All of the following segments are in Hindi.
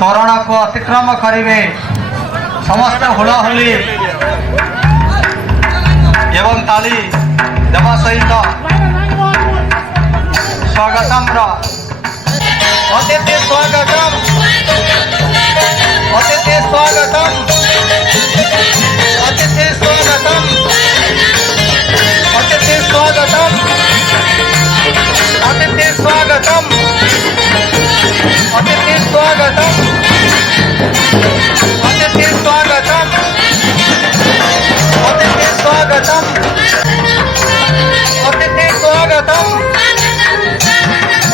तोरण को अतिक्रम करेंगे समस्त हुलाहुली एवं ताली देवा सहित स्वागतम अतिथि स्वागतम अतिथि स्वागतम अतिथि स्वागतम अतिथि स्वागतम अतिथि स्वागतम अतिथि स्वागतम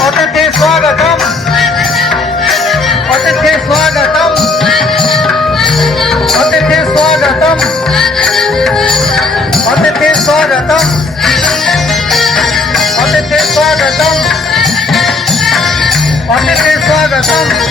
अतिथि स्वागतम अतिथि स्वागतम अतिथि स्वागतम अतिथि स्वागतम अतिथि स्वागतम अतिथि स्वागतम अतिथि स्वागतम अतिथि स्वागतम अतिथि स्वागतम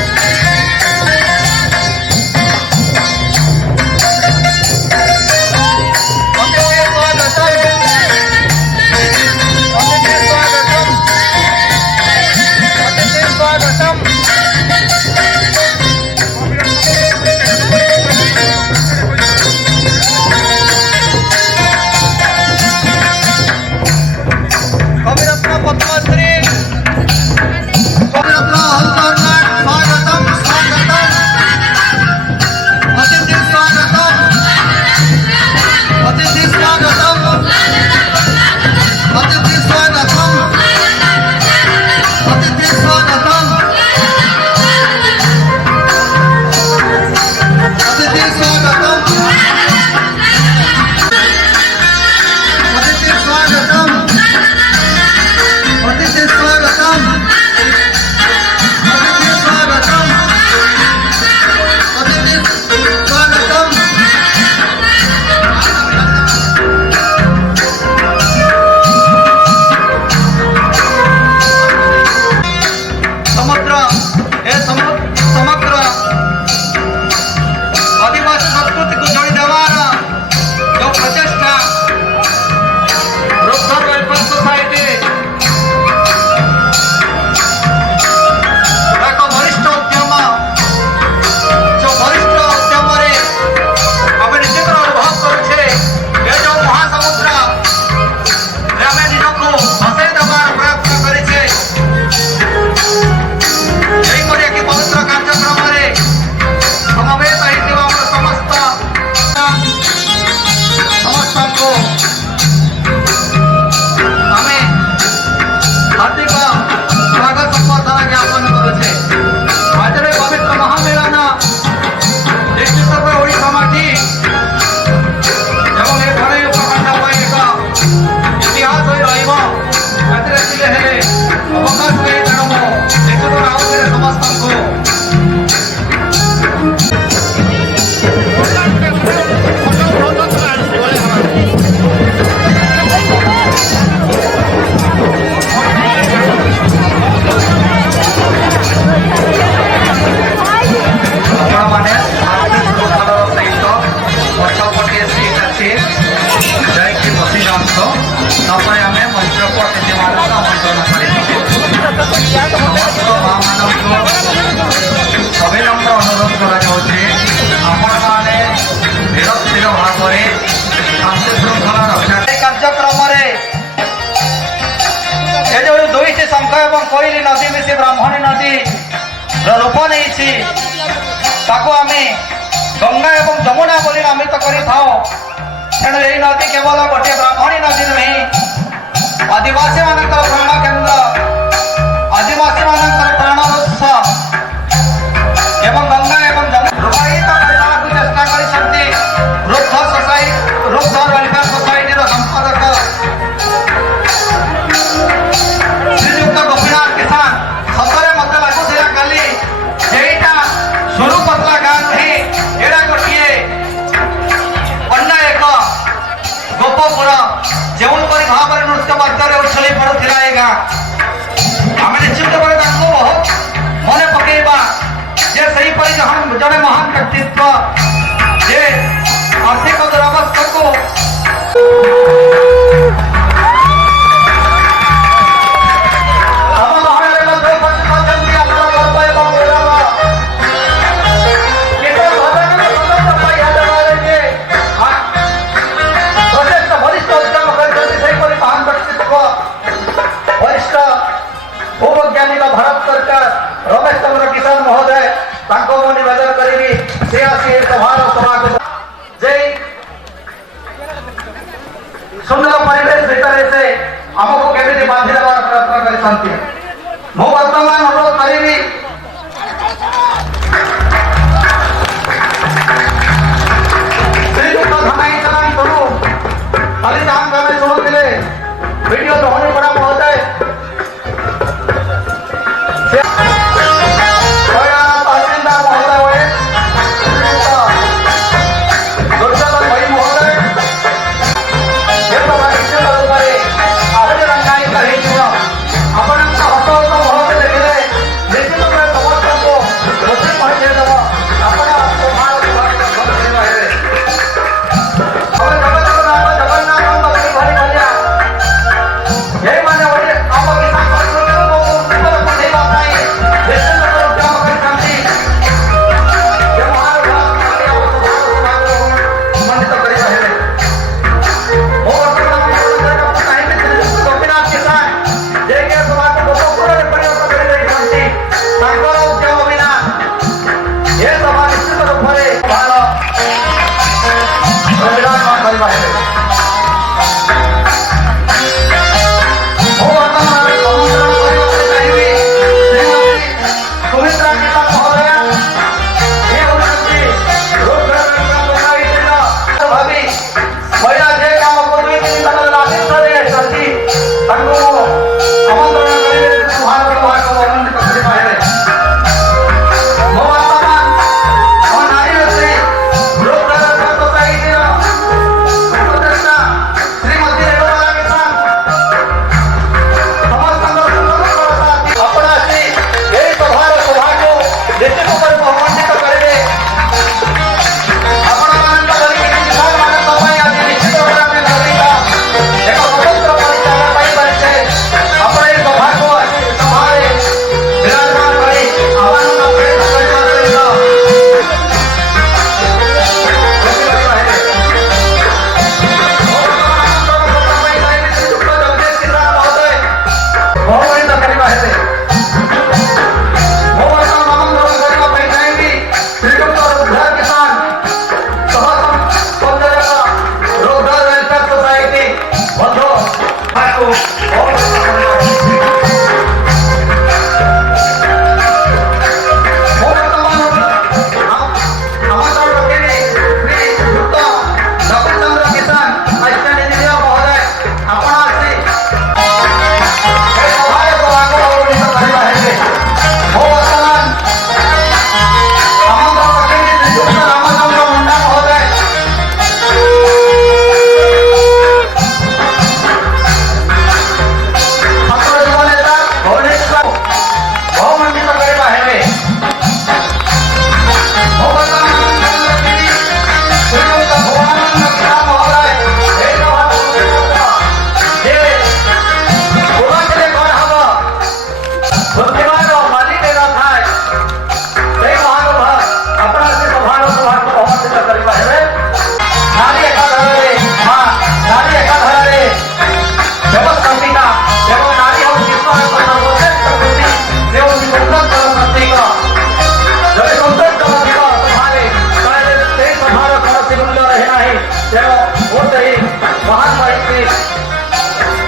कोईली नदी मिसी ब्राह्मणी नदी रूप नहीं गंगा एवं जमुना बोली नामित करें तेणु यही नदी केवल गोटे ब्राह्मणी नदी नुहे आदिवासी मान प्राण केन्द्र आदिवासी मान प्राण उत्स एवं गंगा एवं जमुना रूपायित चेष्टा कर वृद्ध वेलफेयर सोसाइटी संपादक श्रीजुक्त गोपीनाथ किसान सतरे मत लगुला काली सुरुपतला गाँ नुहे एड़ा गोटे अन्य एक गोपपुर जो भाव में नृत्य मध्य उछली पड़ूला ये गाँ आम निश्चित बहुत मन पकड़ा जे जड़े महान व्यक्तित्व जे आर्थिक दुरावस्था को आपको मैं निवेदन करेगी से आसी सभा को जे सुंदर परिवेश भितर से हमको केमिति बांधि देवार प्रयत्न करिसंती मो वर्तमान अनुरोध करेगी श्रीयुक्त धनाई चरण सुनु खाली काम करने शुणुले वीडियो तो होने पड़ा महोदय तहसीलदार महोदय दुर्योधन भाई महोदय आहरी रंगाई कही आपण हस हस मुहूर्त देखिले निश्चित भाव समस्त को रोषे पहुंचेदेव आपण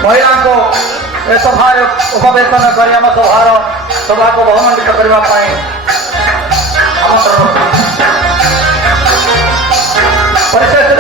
महिला को सभा उपवेशन कर सभा को बहुमंडित करने परिशेष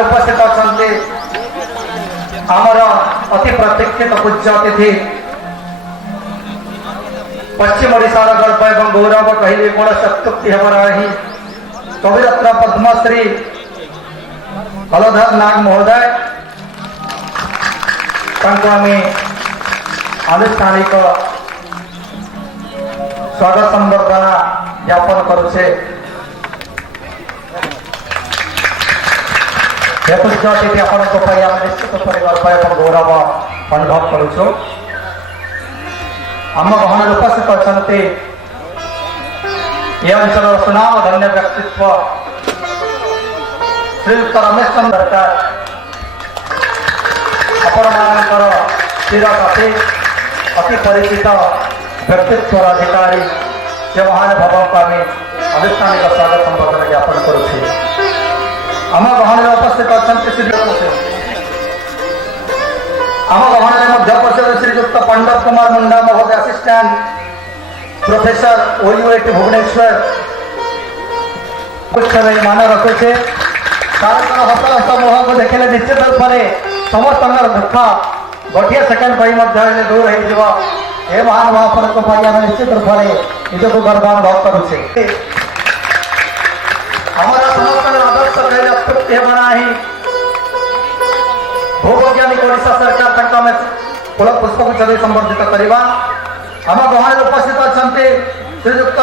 उपस्थित अच्छा आमर अति प्रतीक्षित पूज्य अतिथि पश्चिम ओडिशार गर्व एवं गौरव कहले बड़ सत्युक्ति हेबराही कविरत्न पद्मश्री हलधर नाग महोदय आनुष्ठानिक स्वागत संबर्धना ज्ञापन करुचे। पूज्य अतिथि आपण निश्चित गर्व एवं गौरव अनुभव करुचु। आम गहन उपस्थित अच्छा ये अंचल सुनाम धन्य व्यक्तित्व श्रीयुक्त रमेश चंद्र सरकार आपण मानकर चिरकाती अति परिचित व्यक्तित्व अधिकारी से महानुभाव को आम अनुष्ठानिक स्वागत संबर्धना ज्ञापन करुचे। आम गहन उपस्थित अच्छा आम गहन मध्य परिषद श्रीयुक्त पंडित कुमार मुंडा महोदय असिस्टेंट प्रोफेसर OUAT भुवनेश्वर कुछ मान रखुचे कारण हस हस मुह को देखले निश्चित रूप से समस्त दुख गोटे सेकेंड दूर हो महानुभाव को निश्चित रूप से निजक गर्व अनुभव करुचे। हमारा समस्त आदर्श कहले अत्युक्ति हेबना ही भूवैज्ञानिक ओडिशा सरकार फूल पुष्पगुच्छ संबर्धित करवा। आम गहन उपस्थित अच्छा श्रीयुक्त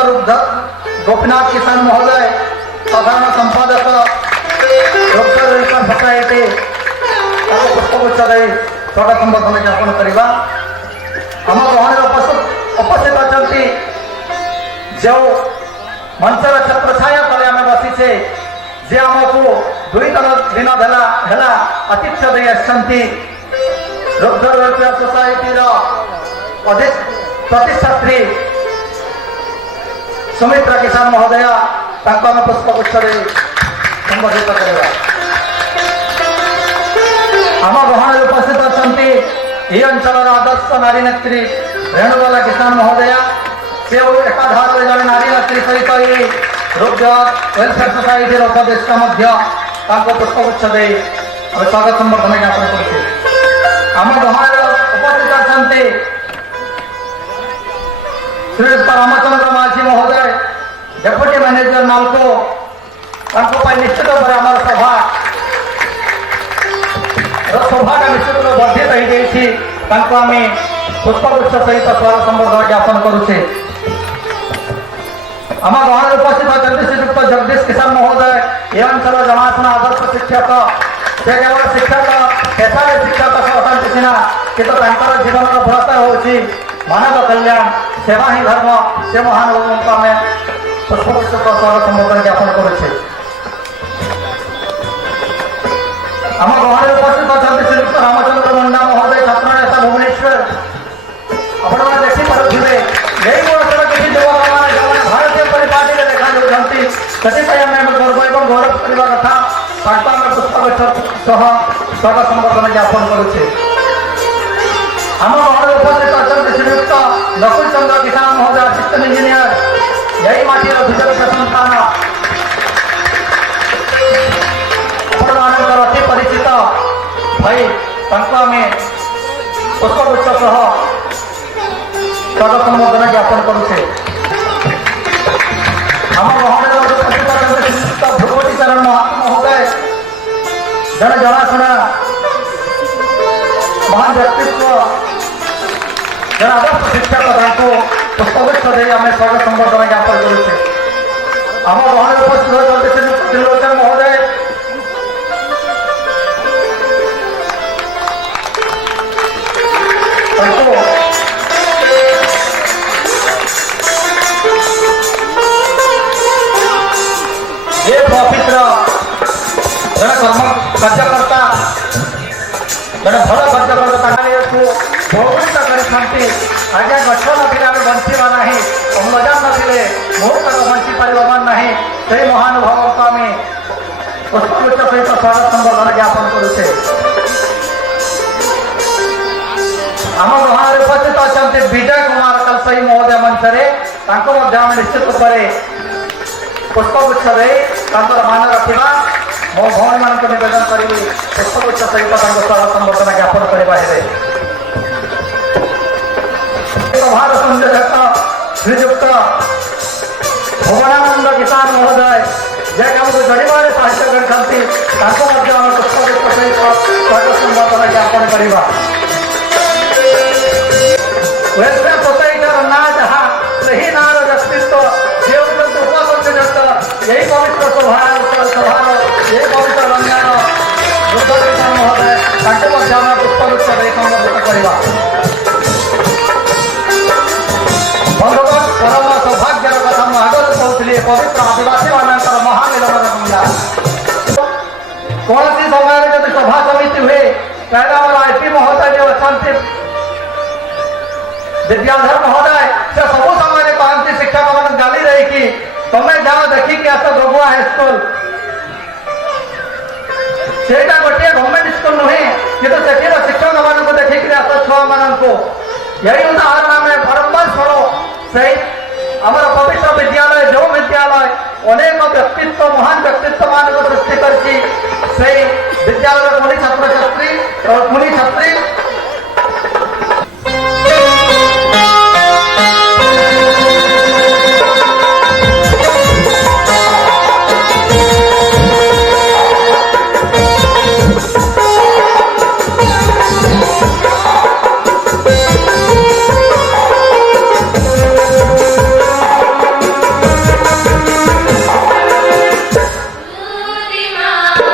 गोपीनाथ किसान महोदय साधारण संपादक सोसाइटी पुष्पगुच्छ स्वागत संबर्धना ज्ञापन करवा। आम गहन उपस्थित अच्छा जो मंचर छत्र छाया तले आम बसीचे जे आमको 2 दिन है आतिथ्य दे रुद्र वेलफेयर सोसाइटी प्रतिष्ठात्री सुमित्रा किसान महोदय आम पुष्पगुच्छ संबर्धित करवा। आम गहन उपस्थित अच्छा ये अंचल आदर्श नारी नेत्री रेणुबाला किसान महोदय से एकाधार जड़े नारी नेत्री सहित ये रुद्र वेलफेयर सोसाइटी उपदेष्टा पुष्पगुच्छ स्वागत संबर्धना ज्ञापन करुचे। आम गहन उपस्थित अच्छा श्रीयुक्त रामचंद्र माझी महोदय डेप्यूटी मैनेजर नालको निश्चित भाव आम सभा का निश्चित वर्धित हो आम पुष्पगुच्छ सहित स्वागत संबर्धना ज्ञापन करुचे। आम गहन उपस्थित अच्छा श्रीयुक्त जगदीश किसान महोदय ये अंचल जनाशुना आदर्श शिक्षक से केवल शिक्षक पेशा शिक्षक अशांति सीना किंतु जीवन भरत हो मानव कल्याण सेवा ही धर्म से महानुभाव को आम पुष्पगुच्छ स्वागत संबर्धना ज्ञापन करुचे। आम गहन उपस्थित अच्छा श्रीयुक्त रामचंद्र मुंडा महोदय छात्र नेता भुवनेश्वर आपण देखिपे यही वर्षर किसी युवक जो भारतीय परिपाटी देखा जाती गर्व एवं गौरव करने कथा पुष्पगुच्छ स्वागत संबर्धना ज्ञापन करुचे। आम गहन उपस्थित अच्छा श्रीयुक्त नकुल चंद्र किसान महोदय असिस्टेंट इंजीनियर यही माटी विजय संस्थान अति परिचित भाई आम पुष्पगुच्छ स्वागत संबर्धना ज्ञापन करुचे आम भगवती चरण महोदय जन जनाशुना महान व्यक्तित्व जन आदर्श शिक्षक पुष्पगुच्छ दे आम स्वागत संबर्धना ज्ञापन करुचे आम गहन उपस्थित होती त्रिलोचन महोदय ऑफिस जन कर्म कार्यकर्ता जन भल कार्यकर्ता बहुगुणित कर आज्ञा गछ नथिले आम बंचा ना अम्लजान नथिले मुहूर्त बंची पार ना से महानुभाव को आम पुष्पगुच्छ सहित स्वागत संबर्धना ज्ञापन करुचे आम गहन उपस्थित अच्छा विजय कुमार कलसाई महोदय मंच आम निश्चित रूप से पुष्पगुच्छ दे मान रखा मो भौणी मान नवेदन करी पुष्पगुच्छ सहित स्वागत संबर्धना ज्ञापन करने सभार संयोजक श्रीजुक्त भुवनानंद किसान महोदय जैक आमको जड़िबारे साहय करते पुष्पगुच्छ सहित स्वागत संबर्धना ज्ञापन करवा सोसाइटर ना जहाँ सही नार व्यक्तित्व यही पवित्र सभार यही पवित्र रंजन बुद्धकिशन महोदय पुष्पगुच्छ दे संबर्धित करवा बंधुगण परम सौभाग्यर कथा मुझे आगे कहती पवित्र आदिवासी मान महामिलन गंगा कौन सी समय जब सभा समिति हुए पहले आम आईपी महोदय जो अच्छा विद्याधर महोदय से सबू समय कहती शिक्षक मान गाली रही कि तुम्हें जाओ देखिक आस गगुआ हाईस्कल से गोटे गवर्नमेंट स्कूल नुहे कि शिक्षक मान देखिक आस छुआ मान यही उदाहरण आम बारंबार शुणु से आमर पवित्र विद्यालय जो विद्यालय अनेक व्यक्तित्व महान व्यक्तित्व मान सृष्टि कर विद्यालय पुणी छात्र छात्री पुणी छात्री Dima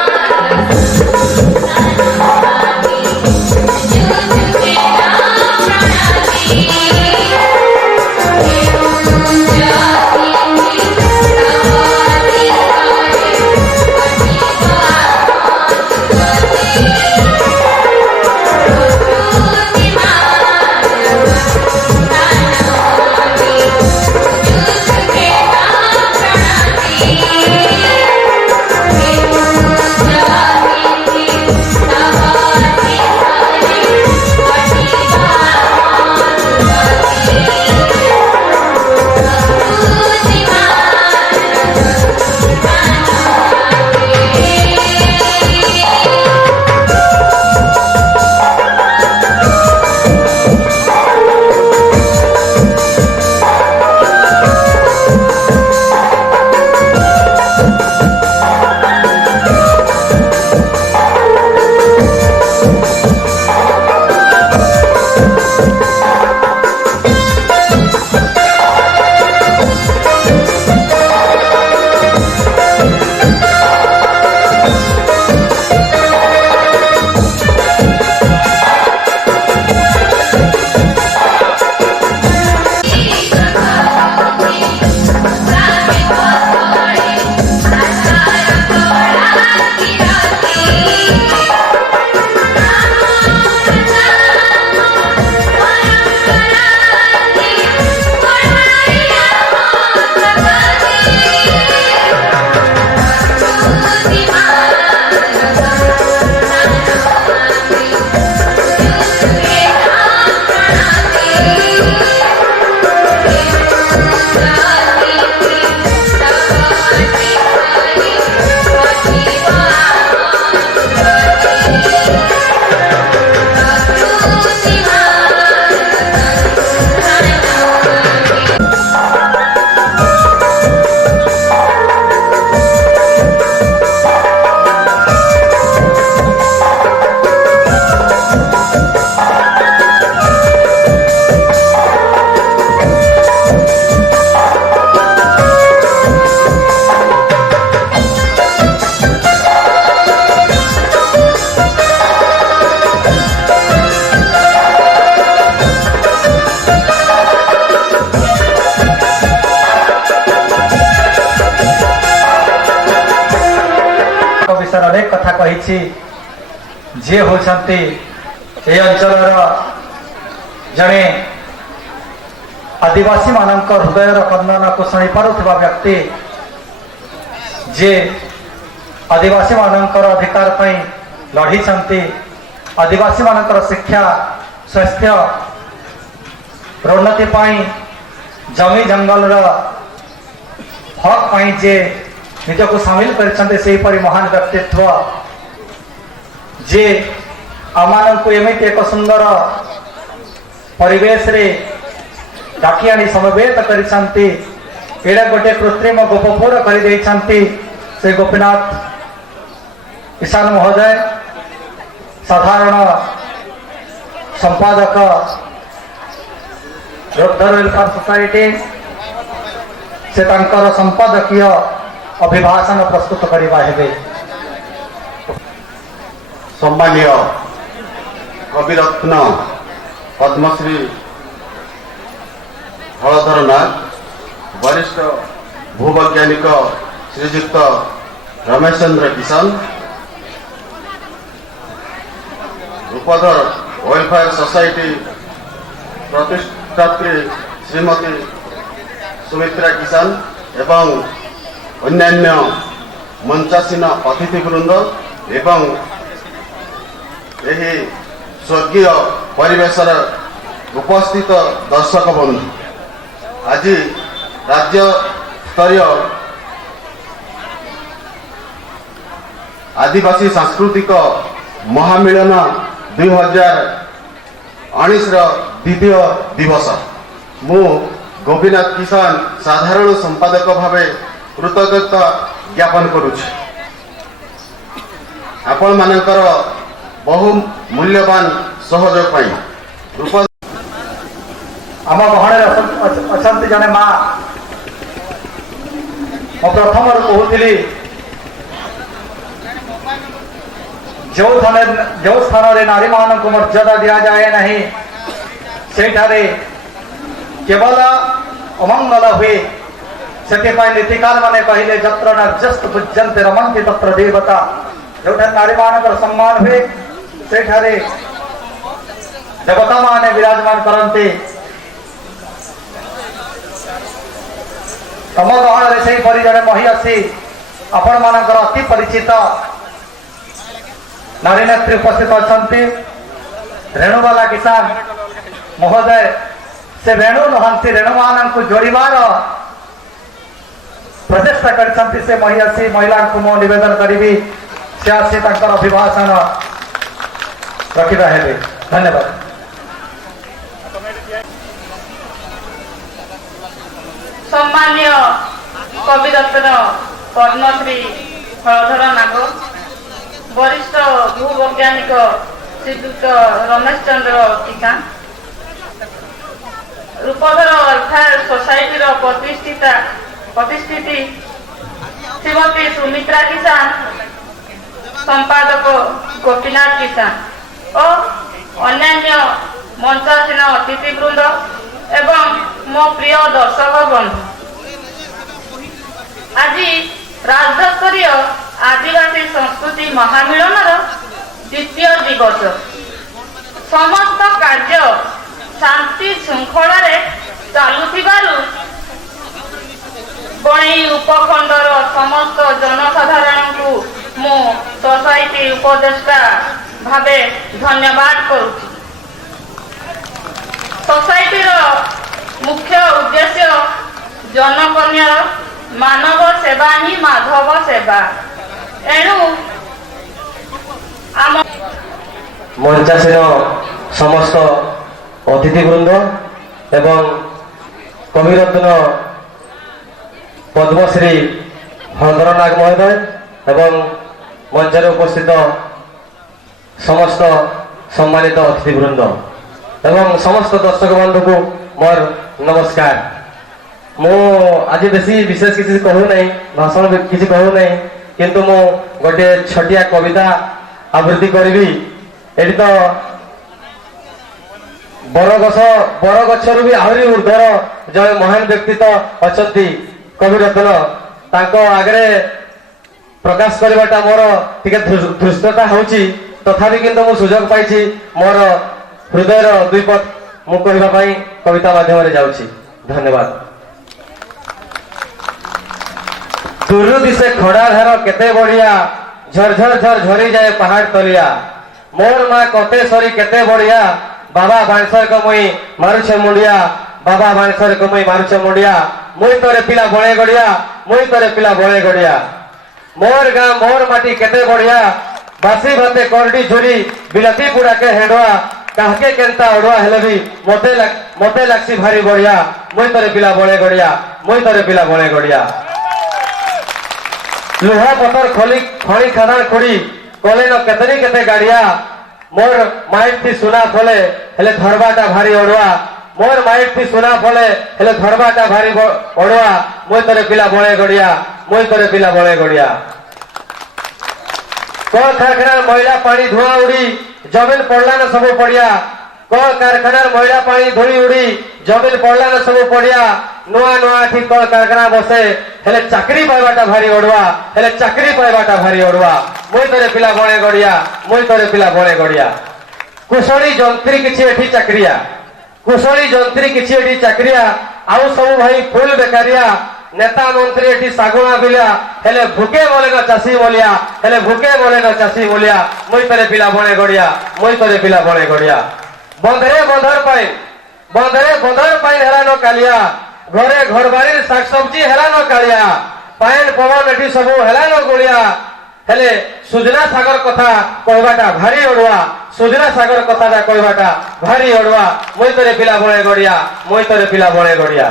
कथा कही जी होती ए अंचल जड़े आदिवासी मानक हृदय कन्दन को शुणी पारुवा व्यक्ति जे आदिवासी मानकर अधिकार पर लड़ी आदिवासी मानकर शिक्षा स्वास्थ्य उन्नति जमी जंगल हक पाई जे निजक सामिल कर महान व्यक्तित्व जे आम एमती एक सुंदर परिवेश रे डाकी आनी समवेत करिसंती एड़ा गोटे कृत्रिम गोपपुर कर से गोपीनाथ किसान महोदय साधारण संपादक रोजगार वेलफेयर सोसाइटी से तांकर संपादकीय अभिभाषण प्रस्तुत करवा हेबे। सम्मानीय कविरत्न पद्मश्री हलधर नाग, वरिष्ठ भूवैज्ञानिक श्रीजुक्त रमेश चंद्र किसान, रूपधर वेलफेयर सोसाइटी प्रतिष्ठात्री श्रीमती सुमित्रा किसान एवं अन्यान्य मंचासीन अतिथिवृंद एवं यही स्वर्गीय परिवेशर उपस्थित दर्शक बंधु, आज राज्य स्तरीय आदिवासी सांस्कृतिक महामिलन 2019 द्वितीय दिवस मु गोपीनाथ किसान साधारण संपादक भावे कृतज्ञता ज्ञापन करुछि। आपण मानकर बहु मूल्यवान सहयोग पाई रूप आम गहण अच्छा जड़े माँ प्रथम कहूली जो स्थान में नारी मान को मर्यादा दि जाए नहीं से केवल अमंगल हुए से नीतिकार माने कहले जत्र नर्जस्त पूज्यन्ते रमन्ति तत्र देवता जो नारी मान सम्मान हुए से देवता माने विराजमान करते। तम गहन से जड़े महिषी आपण मानकर अति परिचित नारी नेत्री उपस्थित अच्छा रेणुबाला किसान महोदय से रेणु नहंती रेणु मान को जोड़ार प्रचेषा कर महिषी महिला को मो निवेदन करी से आसी अभिभाषण रखा है। धन्यवाद। सम्मान्य कविरत्न पद्मश्री हलधर नाग, वरिष्ठ भूवैज्ञानिक श्रीयुक्त रमेश चंद्र किसान, रूपधर वेलफेयर सोसाइटी प्रतिष्ठित श्रीमती सुमित्रा किसान, संपादक गोपीनाथ किसान और अन्यान्य मंचासीन अतिथिवृंद एवं मो प्रिय दर्शक बंधु, आज राज्य स्तरीय आदिवासी संस्कृति महामिलन द्वितीय दिवस समस्त कार्य शांति श्रृंखला चलुथिबारु बणई उपखंडर समस्त जनसाधारण को मो सोसाइटी उपदेष्टा भावे धन्यवाद करुछि। सोसाइटीर मुख्य उद्देश्य जनकन्या मानव सेवा ही माधव सेवा। एणु आम मंचासीन समस्त अतिथिवृंद एवं कविरत्न पद्मश्री हलधर नाग महोदय एवं मंचर उपस्थित समस्त सम्मानित अतिथिवृंद एवं समस्त दर्शक बंधु को मोर नमस्कार। मु आज बेसी विशेष किसी कहू नहीं, भाषण किसी कहू नहीं, किंतु मु गोटे छटिया कविता आवृत्ति करी। ये तो बरगछर भी आहरी ऊर्धर जड़े महान व्यक्तित्व अच्छा कविरत्न आगे प्रकाश करवाटा मोर टिके धृष्टता होची तथापि किंतु मु सुजोग पाइछि मोर हृदयर दुई पद मु कहबा पई कविता माध्यम रे जाउछि। धन्यवाद। दूर दिसे खड़ा धार केते बढ़िया झरझर झर झरी जाए पहाड़ तलिया मोर माँ कते सरी केते बढ़िया बाबा बांसर को मुई मारुछे मुंडिया बाबा बांसर को मुई मारुछे मुंडिया मुई तोरे पिला बळे गड़िया मुई तोरे पिला बळे गड़िया मोर गाँ मोर माटी केते बढ़िया बासी भाते करडी झुरी बिलाती पुड़ा के हेडवा काहके केंता ओडवा हेले भी मोते लागसी भारी बढ़िया मुई तोरे पिला बळे गड़िया मुई तोरे पिला बळे गड़िया लुहा पथर खोली खणी खाना खुड़ी कले न केतरी केते गाड़िया मोर माइट थी सुना फले हेले धरबाटा भारी ओडवा मोर माइट थी सुना फले हेले धरबाटा भारी ओडवा मुई तोरे पिला बळे गड़िया मुई तोरे पिला बळे गड़िया कल कारखाना मैला पानी धुआं उड़ी जमीन पड़ला न सब पड़िया कल कारखाना मैला पानी धुई उड़ी जमीन पड़ला न सब पड़िया नुआ नुआ ठीक कल कारखाना बसे हेले चाकरी पाइबाटा भारी ओडवा हेले चाकरी पाइबाटा भारी ओडवा मुई तोरे पिला बळे गड़िया मुई तोरे पिला बळे गड़िया कुशली जंत्री किछि एठी चाकरिया कुशली जंत्री किछि एठी चाकरिया आउ सब भाई फुल बेकारिया नेता मंत्री एठी सागुणा बिलिया हेले भूके बोले न चासी बोलिया हेले भूके बोले न चासी बोलिया मुई तोरे पिला बळे गड़िया मुई तोरे पिला बळे गड़िया बंधरे बंधर पाइन हेला न कालिया घरे घर बाड़ी साग सब्जी हेला न कालिया पाइन पवन एठी सब हेला न गुड़िया हेले सुजना सागर कथा कहबाटा भारी ओडवा सुजना सागर कथाटा कहबाटा भारी ओडवा मुई तोरे पिला बळे गड़िया मुई तोरे पिला बळे गड़िया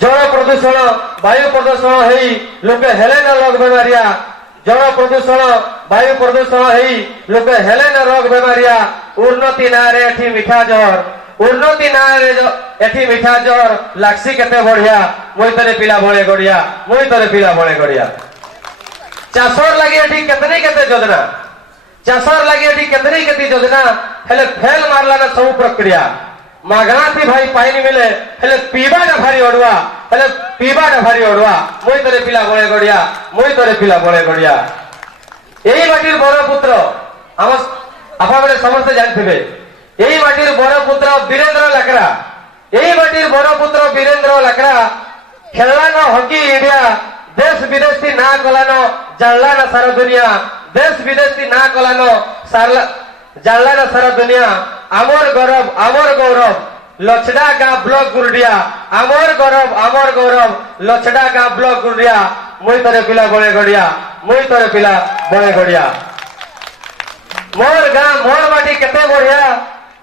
जल प्रदूषण वायु प्रदूषण हेई लोके हेले न रोग बेमारिया जल प्रदूषण वायु प्रदूषण हेई लोके हेले न रोग बेमारिया उन्नति नारे एठी मिठा जहर उन्नति नारे एठी मिठा जहर लाक्सी केते बढ़िया मुई तोरे पिला बळे गड़िया मुई तोरे पिला बळे गड़िया चाषर लगी एठी केतनी केते योजना चाषर लगी एठी केतनी केते योजना हेले फेल मारला न सब प्रक्रिया मागणा थी भाई पानी मिले हेले पीबाटा भारी ओडवा हेले पीबाटा भारी ओडवा मुई तोरे पिला बळे गड़िया मुई तोरे पिला बळे गड़िया एई माटीर बड़ पुत्र हम आपा बेले समस्त जानथिबे एई माटीर बड़ पुत्र वीरेंद्र लाकरा एई माटीर बड़ पुत्र वीरेंद्र लाकरा खेलला न हॉकी इंडिया देश विदेश थी ना कलानो जानला न सारा दुनिया देश विदेश थी ना कलानो जानला न सारा दुनिया आमर गौरव लचड़ा गाँ ब्लॉक गुरडिया आमर गौरव लचड़ा गाँ ब्लॉक गुरडिया मुई तोरे पिला बळे गड़िया मुई तोरे पिला बळे गड़िया मोर गाँ मोर माटी केते बढ़िया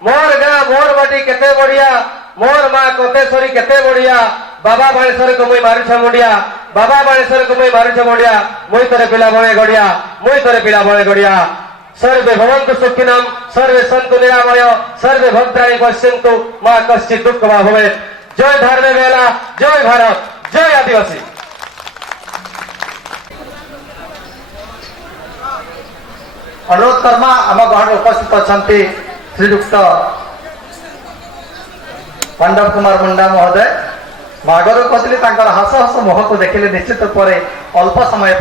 मोर गाँ मोर माटी केते बढ़िया मोर माँ कते सरी केते बढ़िया बाबा बाणेश्वर को मुई मारुछे मुंडिया बाबा बाणेश्वर को मुई मारुछे मुंडिया मुई तोरे पिला बळे गड़िया मुई तोरे पिला बळे गड़िया सर्वे भवन्तु सुखिनः सर्वे सन्तु निरामय सर्वे भद्राणि पश्यन्तु मा कश्चित् दुःखं वा भवेत्। जय धर्म मेला जय भारत जय आदिवासी। अनुरोध कर्मा आम गहन उपस्थित अच्छा श्रीयुक्त पांडव कुमार मुंडा महोदय आगर कहते हस हस मुह को देखिले निश्चित पर अल्प समय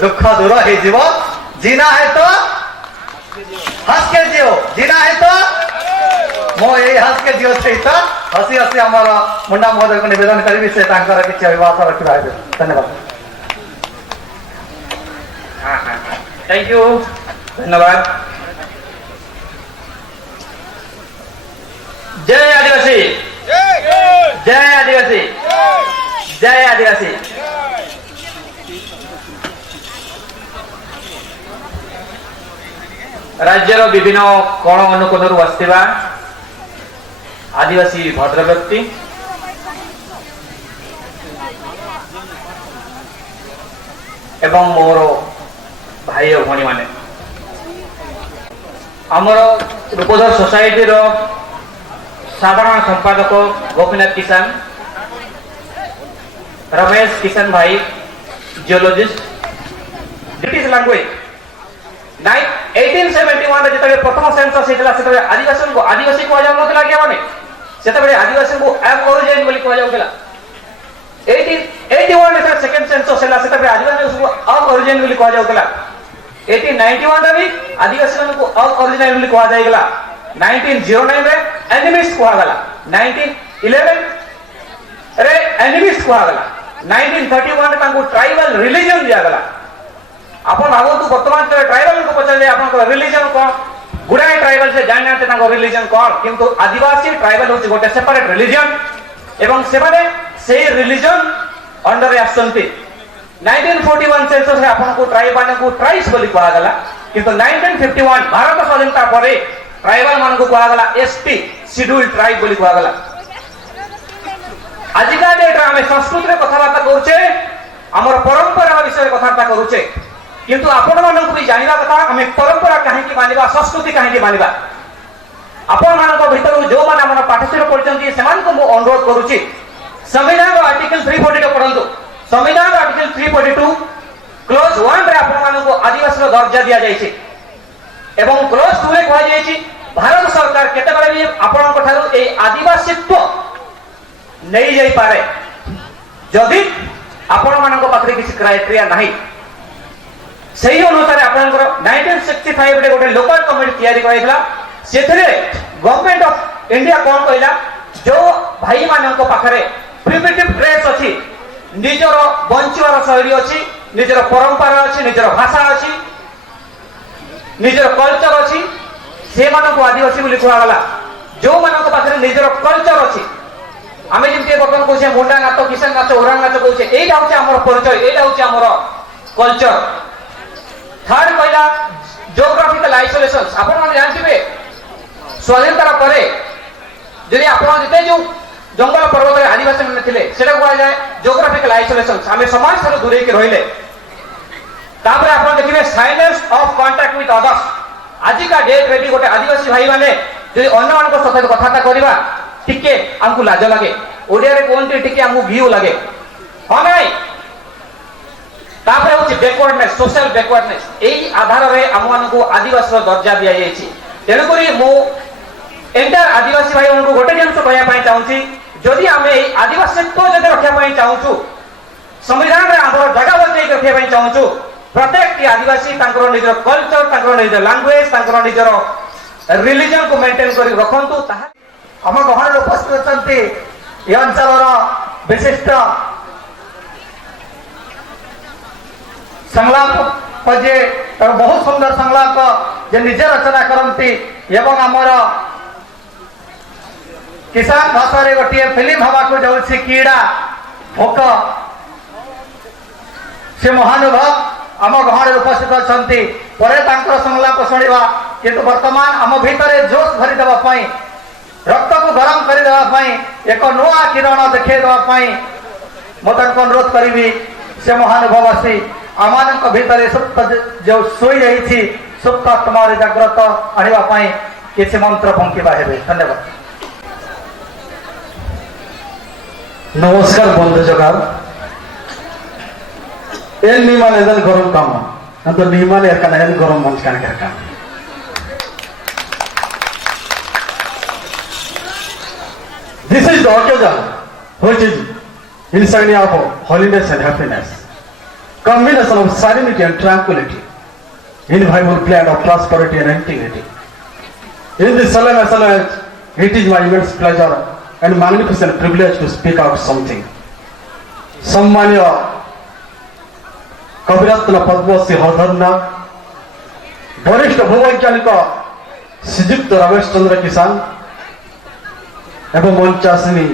दुख दूर हो जीना है तो हंस के जियो जीना है तो मो यही हंस के जियो सहित हसी हसी आम मुंडा महोदय को निवेदन करी से किसी अभिभाषण रखा है। धन्यवाद। थैंक यू धन्यवाद। जय आदिवासी जय आदिवासी जय आदिवासी। राज्यर विभिन्न कोण अनुकोणरू आसथिबा आदिवासी भद्र व्यक्ति एवं मोर भाई और भणी माने आमर रूपधर सोसाइटी रो साधारण संपादक गोपीनाथ किसान रमेश किसान भाई जियोलॉजिस्ट ब्रिटिश लैंग्वेज 1871 जिते प्रथम सेंसस होता से आदिवासी को जाऊला क्या माने से आदिवासी को एम ओरिजिन बोली कह जाऊला 1881 सेकेंड सेंसस है से आदिवासी उसको अब ओरिजिन बोली कह जाउतला 1891 रे भी आदिवासी मान को अब ओरिजिनल बोली कह जायगला 1909 रे एनिमिस्ट कहा गला 1911 रे एनिमिस्ट कहा गला 1931 रे तांको ट्राइबल रिलीजन दिया गला आपण भागवतु वर्तमान ट्राइबल को पचले आपण रिलीजन को गुडाए ट्राइबल से जानते तांको रिलीजन कोन किंतु आदिवासी ट्राइबल होची गोटे सेपरेट रिलीजन एवं सेमाने से रिलीजन अंडर आसंती 1941 सेंसस रे आपण को ट्राइब मान को ट्राइब्स बोली कहा गला किंतु 1951 भारत स्वाधीनता परे ट्राइबल मान को कहा गला एसटी शेड्यूल ट्राइब बोली कहा गला आजिका डेट रे हम संस्कृति रे कथाबार्ता करूचे हमर परंपरा विषय कथाबार्ता करूचे किंतु आपण मान को भी जानिबा कथा हम परंपरा काहे की मानिबा संस्कृति काहे की मानिबा आपण मान को भीतर जो मान हमर पाठशाला पढचंती समान को मु अनुरोध करूची संविधान रो आर्टिकल 342 पढंतु संविधान रो आर्टिकल 342 क्लोज 1 रे आपण मान को आदिवासी रो दर्जा दिया जाय छी एवं क्लोज 2 रे कहा जाय छी भारत सरकार केते बेले भी आपण को थारु ए आदिवासीत्व नहीं जाई पारे जदि आपण मान को पाखरे किसी क्राइटेरिया नाही सही अनुसार आपण 1965 रे गोटे लोकल कमिटी तयारी कराइला सेथरे गवर्नमेंट ऑफ इंडिया कोन कहला जो भाई मान को पाखरे प्रिमिटिव ट्रेस अछि निजर बंचिवार शैली अछि निजर परंपरा अछि निजर भाषा अछि निजर कल्चर अछि से मान को आदिवासी बोली कहला गला जो मान को पाखरे निजर कल्चर अछि आमे जिते बर्तमान कहछे मुंडा नाच किसान नाच ओरांग नाच कहछे एटा होचे हमर परिचय एटा होचे हमर कल्चर थर्ड कहला जियोग्राफिकल आइसोलेशन आपण माने जानथिबे स्वाधीनता परे जदि आपण जते जो जंगल पर्वत रे आदिवासी मन थिले सेटा कहा जाय जियोग्राफिकल आइसोलेशन हमें समाज से दूर के रहिले तापर आपण देखिबे silence of contact with others आजिका डेट रे भी गोटे आदिवासी भाई माने जदि अन्य मान को साथ कथाता करबा टिके हमकु लाज लागे ओडिया रे कोनते टिके हमकु भीउ लागे हां नाही तापर होची बैकवर्डनेस सोशल बैकवर्डनेस एई आधार रे हम मान को आदिवासी रो दर्जा दिया जाय छी तेन करी मो एंटायर आदिवासी भाई उनको गोटे जिनस कहया पई चाहूची जदि हमें एई आदिवासीत्व जदि रखया पई चाहूचु संविधान रे आधार जगह बचै रखया पई चाहूचु प्रत्येक आदिवासी तांकर निजर कल्चर तांकर निजर लैंग्वेज तांकर निजर रिलीजन को मेंटेन करी रखंतु ताहा हम गहन उपस्थित अछंती ए अंचलर विशिष्ट संलाप जे बहुत सुंदर संलाप जे निजे रचना करती एवं आमर किसान भाषा रे गोटे फिल्म हवा को जाउछि कीड़ा भोक से महानुभाव आम गहन उपस्थित अछंती परे तांकर संलाप सुनिबा किंतु वर्तमान आम भितरे जोश भरी देबा पई रक्त को गरम कर देबा पई एक नया किरण देखै देबा पई मो तांको अनुरोध करिवि से महानुभाव आसी आमानक भितरे सुप्त जो सोई रही सुप्त आत्मा जाग्रत आनिबा पई किछि मंत्र पंक्तिबा हेबे धन्यवाद। नमस्कार बंधु जगार एल निमान एदन गरम काम अंत निमान एरका एल गरम मंच कान करका This is the occasion which is insignia of holiness and happiness, combination of serenity and tranquility, inviolable plan of prosperity and integrity. In this solemn assemblage, it is my immense pleasure and magnificent privilege to speak out something. सम्मान्य कविरत्न Padmashri हरधन्ना वरिष्ठ भूवैज्ञानिक श्रीयुक्त रमेश चंद्र किसान एवं मंचासिनी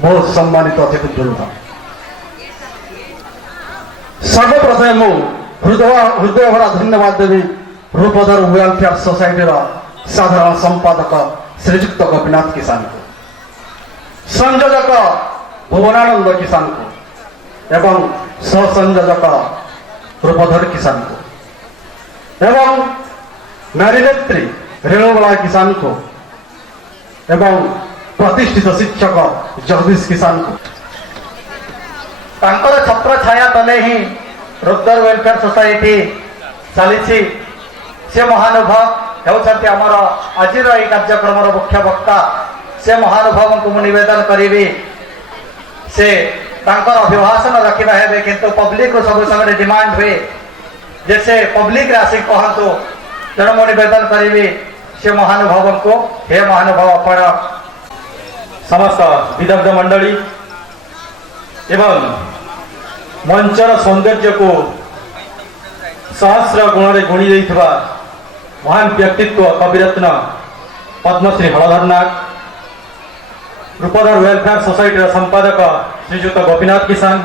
बहुत सम्मानित अतिथि वृंद सर्वप्रथम मु हृदय भरा धन्यवाद देवी रूपधर वेलफेयर सोसाइटी साधारण संपादक श्रीयुक्त गोपीनाथ किसान को संयोजक भुवनानंद किसान को एवं सह संयोजक रूपधर किसान को एवं नारी नेत्री रेणुबला किसान को एवं प्रतिष्ठित शिक्षक जगदीश किसान को तांकर छत्र छाया तले ही रुद्र वेलफेयर सोसाइटी चली से महानुभाव होती आमर आज कार्यक्रम मुख्य वक्ता से महानुभाव को निवेदन करी से तांकर अभिभाषण रखा है किंतु पब्लिक सब समय डिमांड हुए जैसे पब्लिक राशि कहतु तेणु मु निवेदन करी से महानुभाव को हे महानुभाव आपण समस्त विदग्ध मंडली एवं मंचर सौंदर्य को सहस्र गुण में गुणी देइथबा महान व्यक्तित्व कविरत्न पद्मश्री हलधर नाग रूपधर वेलफेयर सोसाइटी संपादक श्रीजुक्त गोपीनाथ किसान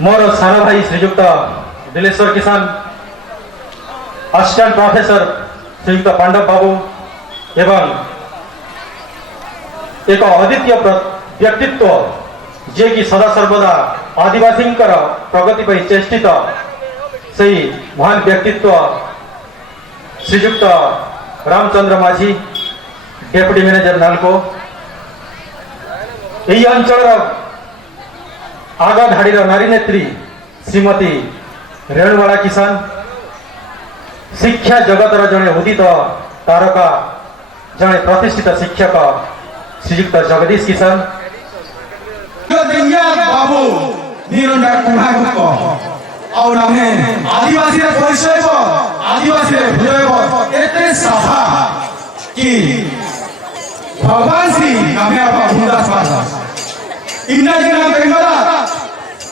मोर सान भाई श्रीजुक्त दिलेश्वर किसान असिस्टेंट प्रोफेसर श्रीयुक्त पांडव बाबू एवं एक अद्वितीय व्यक्तित्व जे कि सदा सर्वदा आदिवासी प्रगति पर चेष्टित से महान व्यक्तित्व श्रीयुक्त रामचंद्र माझी डेप्यूटी मैनेजर नालको यही अंचल आग धाड़ी नारी नेत्री श्रीमती रेणुबाला किसान शिक्षा जगतर जड़े उदित तारका जड़े प्रतिष्ठित शिक्षक श्रीयुक्त जगदीश किसान बाबू निरंजन कुमार को और हमें आदिवासी परिचय को आदिवासी हृदय को इतने साफा कि भगवान श्री हमें भूदास इन्ना जना बेंगला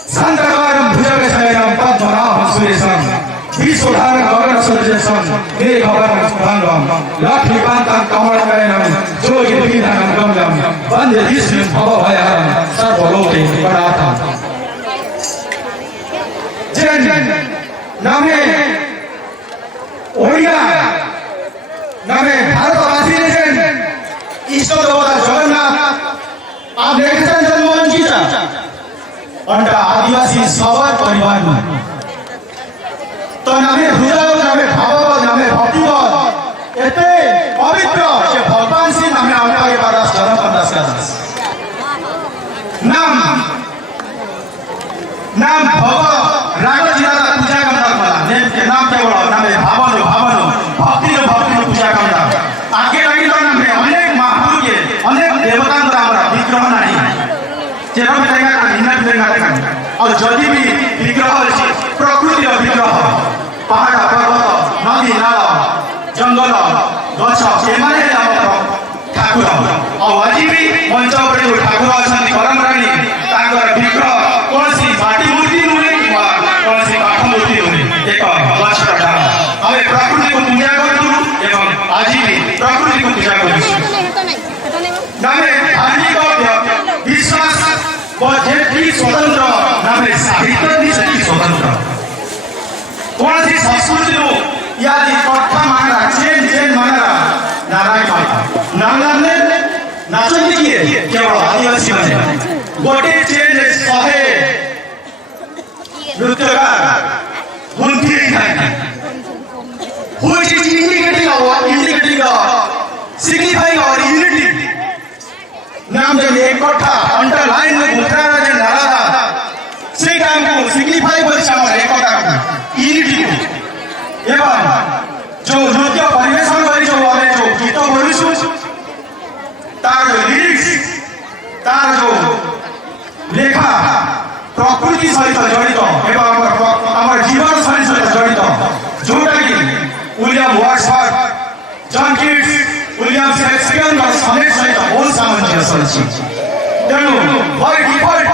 संतकारम भुजग शयनम पद्मनाभम सुरेशम विश्वधारण गगन सदृशम मेरे भगवान सुभांगम लाठी कांतं कमलनयनम जोगी विधानं गम्यम वंदे विष्णु भवभयहरं सर्वलोके गणार्थम जन नामे ओडिया नामे भारतवासी ने जन इष्ट देवता जगन्नाथ आप देखते हैं जन्मोहन जी अंडा आदिवासी सवार परिवार में तो नामे हृदय नामे भाव नामे भक्ति एते पवित्र से भगवान से नामे अंडा के बाद जन्म पंदास का नाम नाम भव राग जिनादा पूजा करता मला नेम के नाम केवल नामे भावन भक्ति पूजा करता आगे लगी तो नामे अनेक महापुरुष के अनेक देवता द्वारा विग्रह नहीं चेहरा में देखा निन्ना देखा और जदि भी विग्रह अछि प्रकृति विग्रह पहाड़ पर्वत नदी नाल जंगल गछ एमाने ठाकुर और आज भी मंच पर ठाकुर अछंती करम रानी ताकर विग्रह कोनसी माटी मूर्ति नुने कोनसी काठ मूर्ति नुने एक गछ डाल हमें प्रकृति को पूजा करतु एवं आज भी प्रकृति को पूजा करतु नामे धार्मिक विश्वास जेठी स्वतंत्र नामे साहित्य भी सेठी स्वतंत्र कौन सी संस्कृति यादि कथा मांगा चेन मांगा नारायण नांगने नाचन किए केवल आदिवासी बने गोटे चेन सहे नृत्यकार गुंथी है who is indicating signifying our unity नाम जब एक कथा अंडरलाइन में गुथरा जे नारा था से काम को सिग्निफाई कर सामने एकता को यूनिटी को एवं जो नृत्य परिवेशन करी जो हमें जो गीत बोलुछु तार लिरिक्स तार जो लेखा प्रकृति सहित जड़ित एवं हमर जीवन शैली सहित जड़ित जोटा कि William Wordsworth John Keats William Shakespeare और समेत सहित बहुत सामंजस्य अछि तेणु by default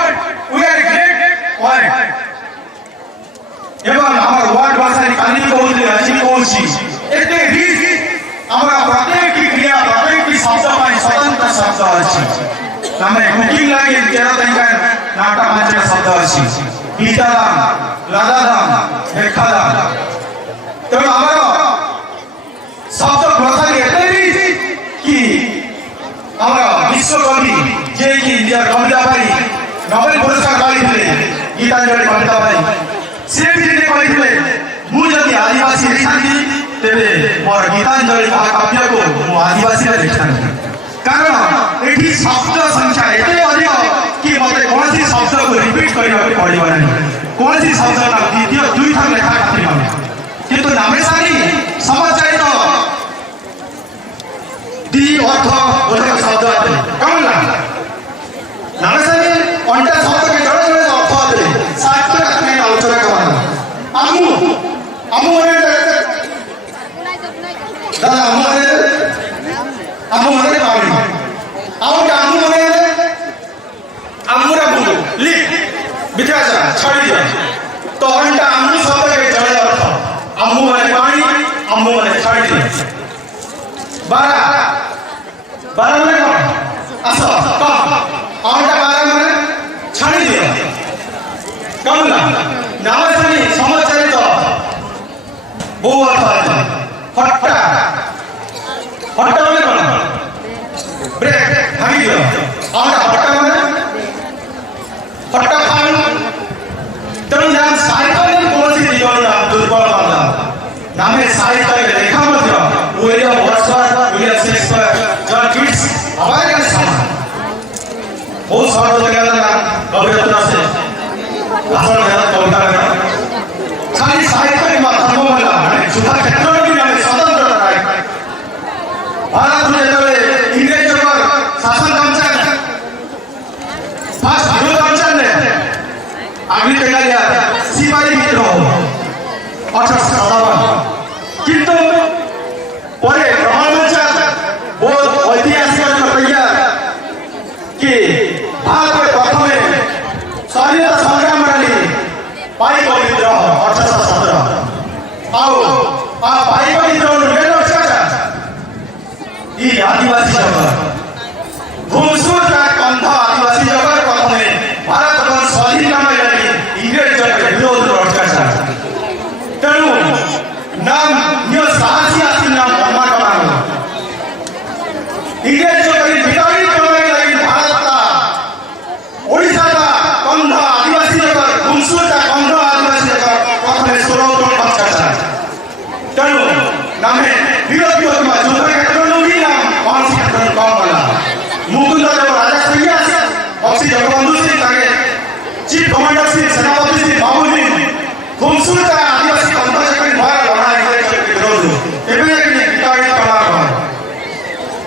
we are great world एवं हमार वर्ड भाषा कानी कहते अछि कोनसी एते भी हमरा प्रत्येक की क्रिया प्रत्येक की शब्द पर स्वतंत्र शब्द अछि हमें कुकिंग लागे तेरा तंका नाटक मात्र शब्द अछि गीताराम राधाराम रेखाराम तेणु हमारा शब्द प्रथा एते भी कि हमारा विश्व कवि जे कि इंडिया कविता भाई नोबेल पुरस्कार पाइथिले गीतांजलि कविता भाई से भी ने कहिथिले मु जदि आदिवासी रहिथांती तेबे मोर गीतांजलि महाकाव्य को मु आदिवासी रे लिखथांती कारण एठी शब्द संख्या एते अधिक कि मते कोनसी शब्द को रिपीट करिबा पड़िबो नाही कोनसी शब्द ना द्वितीय दुई थर लेखा करथिबा किंतु नामे सारी समझाई तो दी अर्थ बोधक शब्द कौन ना नामे सारी अंटा शब्द के जड़े जड़े अर्थ दे साहित्य का आलोचना करना आमु आमु मने दादा आमु मने बावी आमु मने आमुरा बुंदु लिख बिचारा छाड़ी दिया तो अंटा आमु शब्द के जड़े अर्थ आमु मने पानी आमु मने छाड़ी दिया बारा बारा मने कौन आसो कम अंटा बारा मने छाड़ी दिया कम ना नामसानी समाचारित बहु अर्थ है हट्टा हट्टा मने कौन ब्रेक भागी दिया अंटा हट्टा मने हट्टा खान तेणु जहाँ साहित्य कौन सी जीवन दुर्बल बाधा नामे साहित्य लेखा मध्य William Wordsworth William Shakespeare John Keats हमारे के समान बहुत सारे जगह ना गभीरता से भाषण में कविता में खाली साहित्य के माध्यम वाला सुधा क्षेत्र में भी हमें स्वतंत्र रहा भारत में जब इंग्रेजों पर शासन कामचान फास्ट विरोध कामचान ने आगे टेका लिया सिपाही विद्रोह 1857 किंतु परे ब्रह्मवंशा बहुत ऐतिहासिक प्रक्रिया कि भारत में प्रथम स्वाधीनता संग्राम रही पाइक विद्रोह 1817 आओ आ पाइक विद्रोह मेन ई आदिवासी जगत घुमसूर का कंध आदिवासी जगत प्रथम भारत को स्वाधीन में रही इंग्रेज विरोध अत्याचार तेणु नाम नियो साहसी आसी नाम ब्रह्मा कमानो इंग्रेज वितरित करने लगी भारत का ओडिशा का कंध आदिवासी जगत घुमसूर का कंध आदिवासी जगत प्रथम सुरौतन अत्याचार तेणु नामे विरोध युद्ध में युद्ध क्षेत्र में भी नाम कौन सी क्षेत्र कौन बना मुकुंद देव राजा सिंह बक्सी जगबंधु सिंह ताके चीफ कमांडर सिंह सेनापति सिंह बाबू सिंह घुमसूर का आदिवासी कंध जगत भार बना इंग्रेज के विरोध एबे कि वितरित कला कर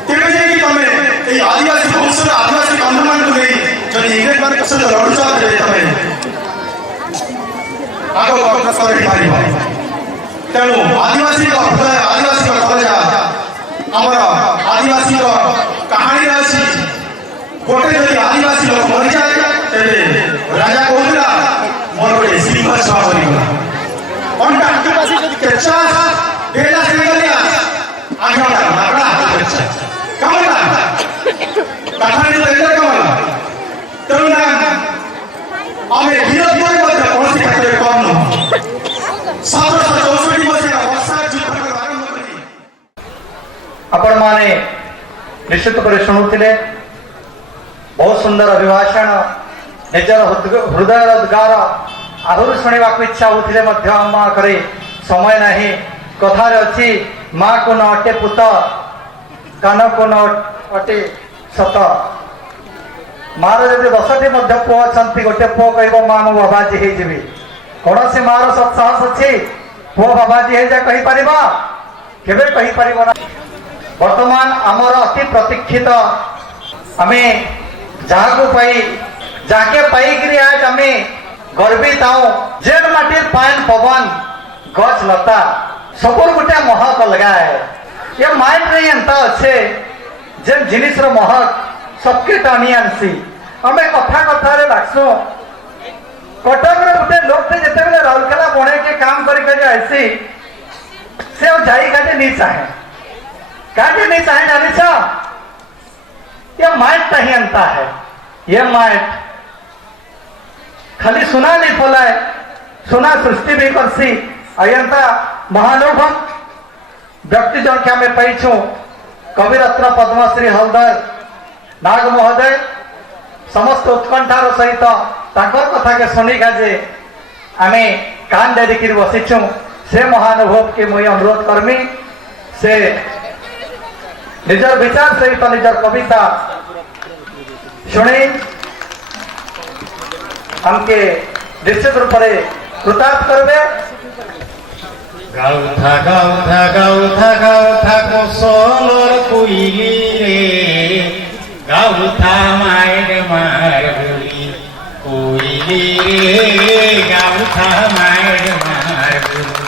तेबे जे कि तमे ए आदिवासी घुमसूर आदिवासी कंध मान को नहीं जदि इंग्रेज मान के सहित लड़ जाते तमे आगो कथा करे पारी तेणु आदिवासी का हृदय आदिवासी का कलेजा आमर आदिवासी का कहानी अच्छी गोटे जदि आदिवासी लोग मरी जाए तेरे राजा कहला मोर गोटे सिंह छुआ मरीगला अंटा आदिवासी जदि केचा डेला से गलिया आगला मागला केचा कमला कहानी तेरे कमला तेणु ना आमे विरोध करे मध्य कौन सी क्षेत्र कम न 1764 मसीहा वर्षा युद्ध आरंभ करी आपण माने निश्चित पर शुणुले बहुत सुंदर अभिभाषण निजर हृदय उद्गार आहरी शुणा इच्छा होते करे समय नहीं कथार अच्छी माँ को न अटे पुत कान को न अटे सत मार जब 10टी पुओ अच्छा गोटे पुओ कह माँ मो बाबाजी होजी कौन सी मार सत्साहस अच्छी पुओ बाबाजी हो जा कहीपर केवे कहीपर वर्तमान आमर अति प्रतीक्षित आम जहाँ पाई जाके पाई आज आम गर्वित आऊँ जेन माटी पान पवन गच लता सब गोटे महक अलग है ये माइंड रे एंता अच्छे जेन जिनिस महक सबके टाणी आनसी आम कथा कथा डाकसु कटक गोटे लोक जिते राउरकेला बने के काम करके आसी से जाई काटे नहीं चाहे काटे नहीं चाहे जानी ये माइट ही अंता है ये माइट खाली सुना नहीं फैलाए सुना सृष्टि भी करसी अयंता महानुभव व्यक्ति जन के हमें पाइछु कविरत्न पद्मश्री हलदर नाग महोदय समस्त उत्कंठार सहित ताकर कथा के शुनिका जे आम कान देरी बसीचु से महानुभव के मुझे अनुरोध करमी से निजर विचार सहित निजर कविता शुणी हमके निश्चित रूप से कृतार्थ करबे। गाउथा गाउथा गाउथा गाउथा कोसलर कुइली रे गाउथा मायर मार बोली কুইলি রে গাউথা মায়ের মার বুলি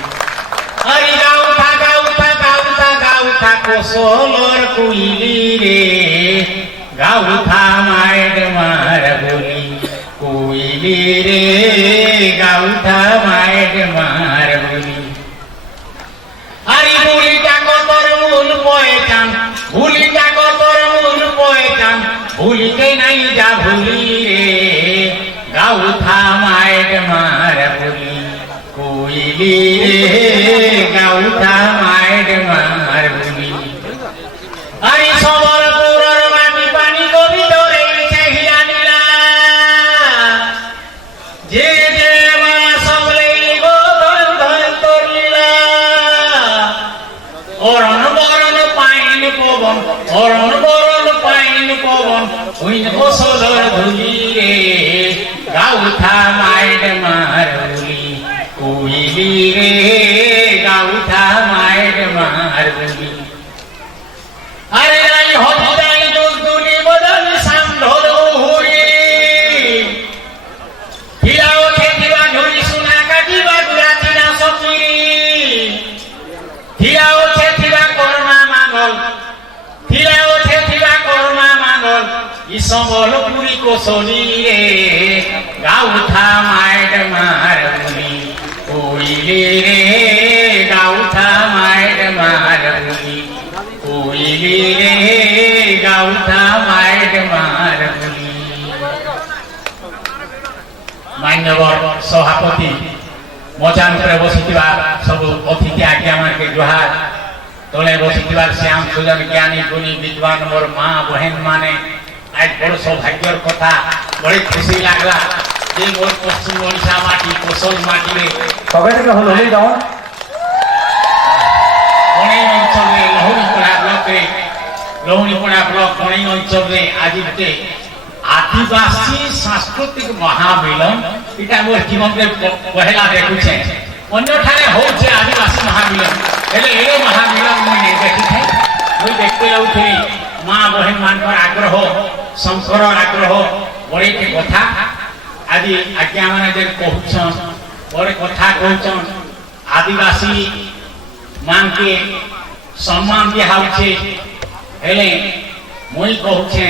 আরে গাউথা গাউথা গাউথা গাউথা কোসলর কুইলি রে গাউথা মায়ের মার বুলি কুইলি রে গাউথা মায়ের মার বুলি আরে বুড়িটা কতর মূল পয়চান ভুলিটা কতর মূল পয়চান ভুলিতে নাই যা ভুলি রে গাউথা মায়ের মার বুলি কুইলি রে গাউথা মায়ের মার বুলি আরে সবর পুরর মাটি পানি কবি ধরে চাহিয়া নিলা যে যে মা সবলে গো ধন ধন তরিলা অরণ বরণ পাইন পবন অরণ বরণ পাইন পবন উইন ফসলর ধুলি রে গাউথা মায়ের মার বুলি কুইলি রে গাউথা মায়ের মার বুলি আরে নাই হতাই দুলদুলি বদল সান্ধর হুরি হিরা ওঠে দিবা ঝুরি সোনা কাটিবা গুড়াতি না সপিরি হিরা ওঠে দিবা কর্মা মাঙ্গল হিরা ওঠে দিবা কর্মা মাঙ্গল ই সম্বলপুরি কোসলি রে গাউথা মায়ের মার বুলি কুইলি রে গাউথা মায়ের মার বুলি কুইলি রে গাউথা মায়ের মার বুলি মান্যবর সভাপতি মচান উপরে বসিଥିବା ସବୁ অতিথি আজ্ঞা মানকে জোহার তলে বসিଥିବା শ্যাম সুন্দর জ্ঞানী গুণী বিদ্বান মোর মা বহেন মানে আজ বড় সৌভাগ্যর কথা বড় খুশি লাগলা যে মোর পশ্চিম ওড়িশা মাটি কোসল মাটিরে কবে থেকে হলো এই দাও বণেই অঞ্চলে লহুণীপড়া ব্লকে লহুণীপড়া ব্লক বণেই অঞ্চলে আজিতে আদিবাসী সাংস্কৃতিক মহামিলন এটা মোর জীবনে পহেলা দেখুছে অন্যঠানে হচ্ছে আদিবাসী মহামিলন হেলে এ মহামিলন মুই নেই দেখিছে মুই দেখতে যাউଥିଲି মা বহেন মানকর আগ্রহ শঙ্কর আগ্রহ বড়েটি কথা আদি আজ্ঞা মানে যে কহুছন বড় কথা কহুছন আদিবাসী মানকে সম্মান দিয়া হচ্ছে হেলে মুই কହୁছে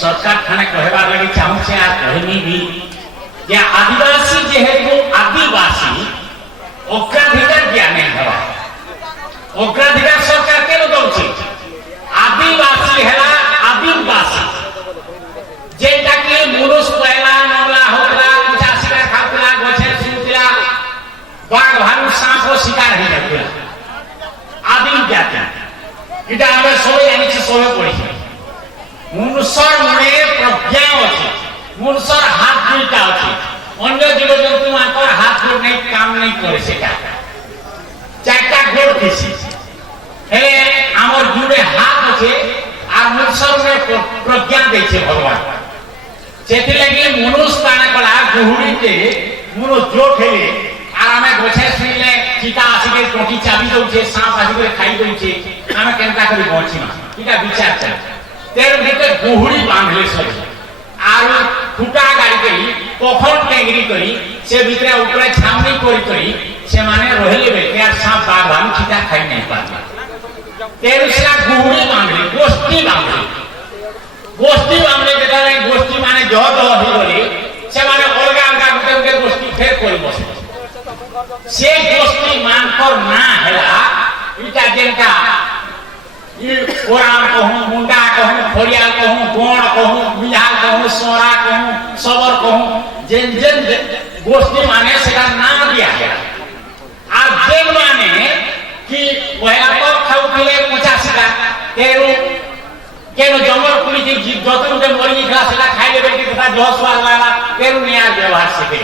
সরকার খানে কহবার লাগি চাহুছে আর কহনি भी যে আদিবাসী যেহেতু আদিবাসী অগ্রাধিকার দিয়া নেই হওয়া অগ্রাধিকার সরকার কেন দৌছে আদিবাসী হেলা আদিবাসী যেটাকে মুরুষ পয়লা নমলা হোকলা কুচা শিকার খাওয়া গছে শুনছিলা বাঘ ভালু সাপ শিকার হয়ে যাচ্ছিল আদিম জাতি এটা আমরা সবাই জানিছি সবাই পড়েছি মনুষ্যর মনে প্রজ্ঞা আছে মনুষ্যর হাত দুইটা আছে অন্য জীবজন্তু মানকর হাত গোড় নেই কাম নেই করে সেটা চারটা গোড় দিছি হে আমার জুড়ে হাত আছে আর মনুষ্যর মনে প্রজ্ঞা দিয়েছে ভগবান ସେଥିଲାଗି ମନୁଷ କାଣା କଲା ଗୁହୁଡ଼ିଟେ ମନୁଷ ଜୋ ଖେଳେ আর আমি গছে শুইলে চিতা আসিকে টকি চাবি দউছে সাপ আসিকে খাই দউছে আমি কেনটা করে বলছি না এটা বিচার চাই তের ভিতরে গুহুড়ি বাঁধলে সব আর ফুটা গাড়ি করি কখন টেঙ্গরি করি সে ভিতরে উপরে ছাউনি করি সে মানে রহিলে বেকে আর সাপ বাঘ ভালু চিতা খাই নাই পারবে তের সেটা গুহুড়ি বাঁধলে গোষ্ঠী বাঁধলে যেটা গোষ্ঠী মানে জহ হয়ে সে মানে অলগা অলগা গোটে গোষ্ঠী ফের করে বসে से गोष्ठी मानकर ना हैला इटा जेनका कोराम कहूं मुंडा कहूं खोरियाल कहूं गोण कहूं बिहाल कहूं सोरा कहूं सबर कहूं जेन जेन गोष्ठी माने सेटा नाम दिया गया आ जेन माने कि पहला तो खाउथिले 85 टा तेरो केनो जंगल पुलिस जतन जे मरि निकला सेटा खाइले बेटी तथा जहसवा लाला तेरो निया व्यवहार सिखे